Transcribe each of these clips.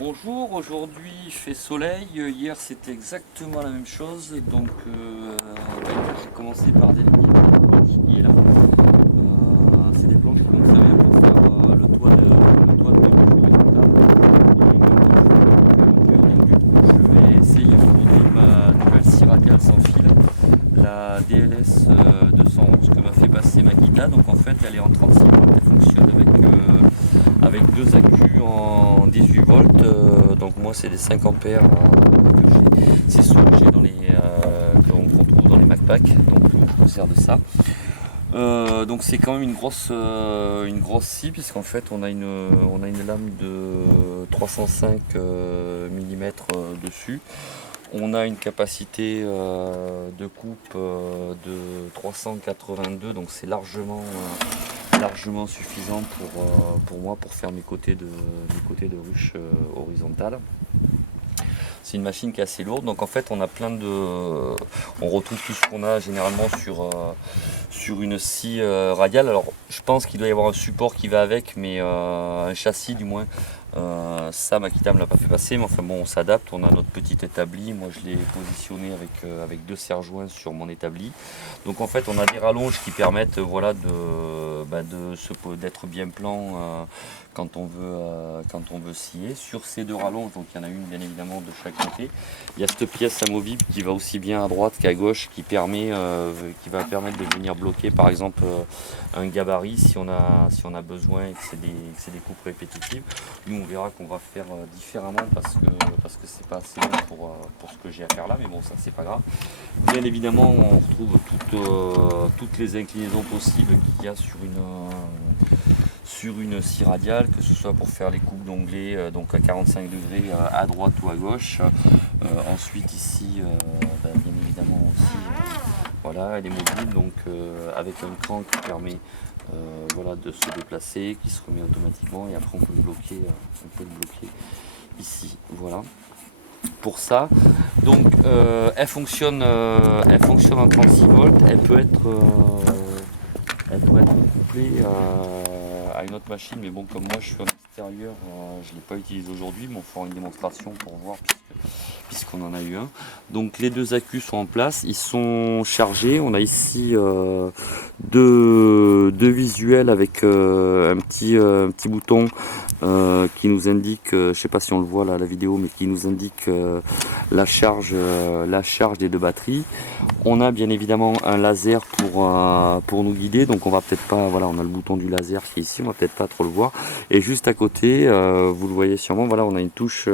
Bonjour, aujourd'hui il fait soleil, hier c'était exactement la même chose, donc j'ai commencé par déligner une planche qui est là. C'est des planches qui vont servir pour faire le toit de je vais essayer aujourd'hui ma nouvelle scie radiale sans fil, la DLS 211 que m'a fait passer Makita. Donc en fait elle est en 36 volts, elle fonctionne avec deux accus en 18 volts. Donc moi c'est des 5 ampères que j'ai. C'est ceux que j'ai qu'on trouve dans les MacPack. Donc je me sers de ça. Donc c'est quand même une grosse scie, puisqu'en fait on a une lame de 305 mm dessus. On a une capacité de coupe de 382, donc c'est largement suffisant pour moi pour faire mes côtés de ruche horizontale. C'est une machine qui est assez lourde, donc en fait on retrouve tout ce qu'on a généralement sur une scie radiale. Alors je pense qu'il doit y avoir un support qui va avec, mais un châssis du moins. Ça Makita me l'a pas fait passer, mais enfin bon, on s'adapte. On a notre petit établi. Moi je l'ai positionné avec deux serre-joints sur mon établi. Donc en fait on a des rallonges qui permettent d'être bien plan quand on veut scier. Sur ces deux rallonges, donc il y en a une bien évidemment de chaque côté, il y a cette pièce amovible qui va aussi bien à droite qu'à gauche, qui va permettre de venir bloquer par exemple un gabarit si on a besoin et que c'est des coupes répétitives. Nous on verra qu'on va faire différemment parce que c'est pas assez long pour ce que j'ai à faire là, mais bon, ça c'est pas grave. Bien évidemment on retrouve toutes les inclinaisons possibles qu'il y a sur une scie radiale, que ce soit pour faire les coupes d'onglets donc à 45 degrés à droite ou à gauche. Ensuite ici bien évidemment aussi voilà, elle est mobile, donc avec un cran qui permet de se déplacer, qui se remet automatiquement, et après on peut le bloquer ici. Voilà pour ça. Donc elle fonctionne en 36 volts. Elle peut être couplée à une autre machine, mais bon, comme moi je suis en extérieur, je ne l'ai pas utilisé aujourd'hui, mais on fera une démonstration pour voir puisqu'on en a eu un. Donc les deux accus sont en place, ils sont chargés. On a ici deux visuels avec un petit bouton qui nous indique, je sais pas si on le voit là la vidéo, mais qui nous indique la charge des deux batteries. On a bien évidemment un laser pour nous guider, donc on va peut-être pas, voilà, on a le bouton du laser qui est ici, on va peut-être pas trop le voir. Et juste à côté, vous le voyez sûrement, voilà, on a une touche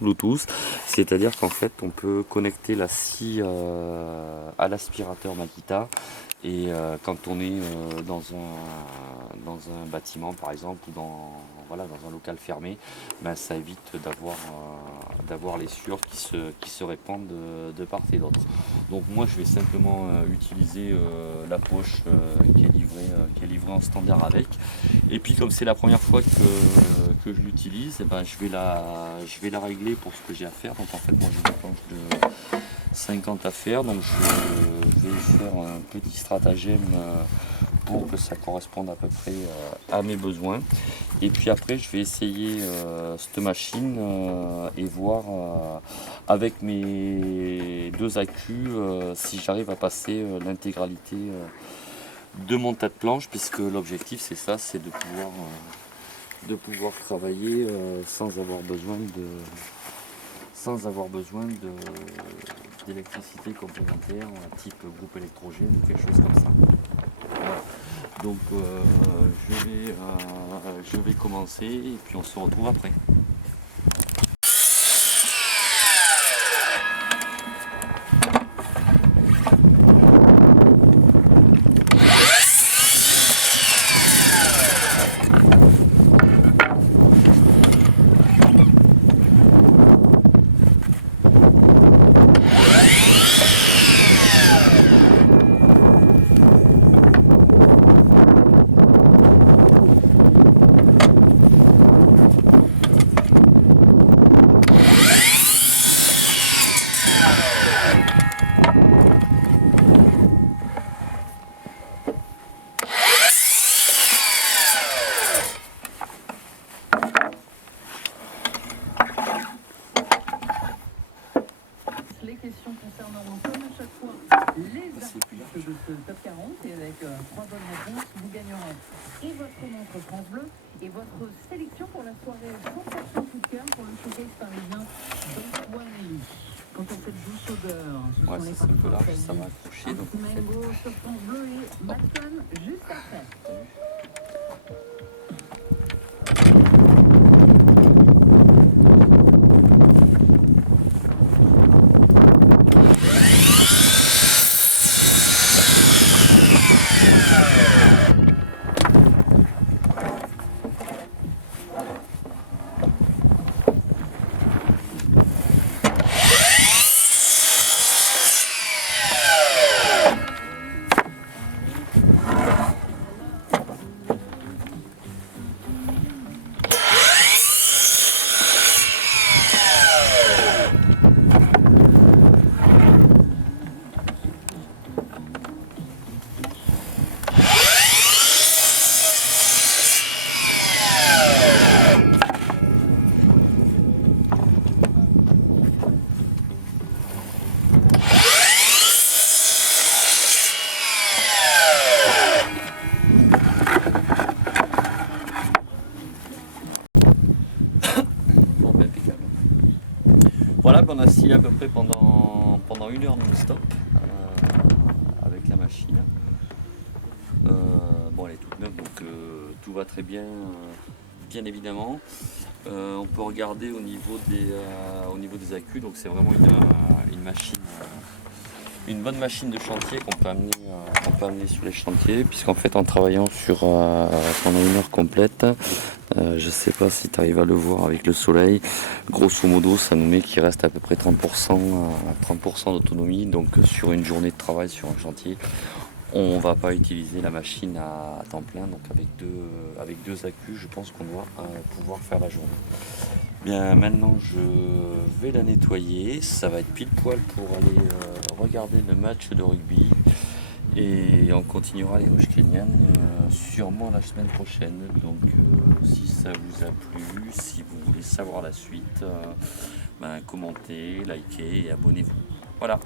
Bluetooth, c'est-à-dire qu'en fait on peut connecter la scie à l'aspirateur Makita. Et quand on est dans un bâtiment par exemple, ou dans un local fermé, ça évite d'avoir les sueurs qui se répandent de part et d'autre. Donc moi je vais simplement utiliser la poche qui est livrée en standard avec. Et puis comme c'est la première fois que je l'utilise, je vais la régler pour ce que j'ai à faire. Donc en fait moi j'ai une planche de 50 à faire, donc je vais faire un petit stratagème pour que ça corresponde à peu près à mes besoins. Et puis après je vais essayer cette machine et voir avec mes deux accus si j'arrive à passer l'intégralité de mon tas de planches, puisque l'objectif c'est ça, c'est de pouvoir travailler sans avoir besoin d'électricité complémentaire, type groupe électrogène ou quelque chose comme ça. Voilà. Donc je vais commencer et puis on se retrouve après. aurons comme à chaque fois les artistes de ce top 40 et avec 3 bonnes réponses, vous gagnerez et votre montre France Bleu et votre sélection pour la soirée 100% coup de cœur pour le showcase parisien d'Antoine Elie. Quant à cette douce odeur, ce sont les c'est un peu parfums large, ça Fanny. m'a accroché. Donc Mango sur France Bleu et Matson juste après. bon, ben, impeccable. Voilà, ben, on a scié à peu près pendant 1 heure non-stop avec la machine. Bon, elle est toute neuve, donc tout va très bien, bien évidemment. On peut regarder au niveau des accus, donc c'est vraiment une machine, une bonne machine de chantier qu'on peut amener sur les chantiers, puisqu'en fait en travaillant pendant 1 heure complète, je ne sais pas si tu arrives à le voir avec le soleil, grosso modo ça nous met qu'il reste à peu près 30% d'autonomie, donc sur une journée de travail sur un chantier. On ne va pas utiliser la machine à temps plein, donc avec deux accus, je pense qu'on doit pouvoir faire la journée. Bien, maintenant je vais la nettoyer, ça va être pile poil pour aller regarder le match de rugby et on continuera les rushs kenyanes sûrement la semaine prochaine. Donc si ça vous a plu, si vous voulez savoir la suite, commentez, likez et abonnez-vous. Voilà.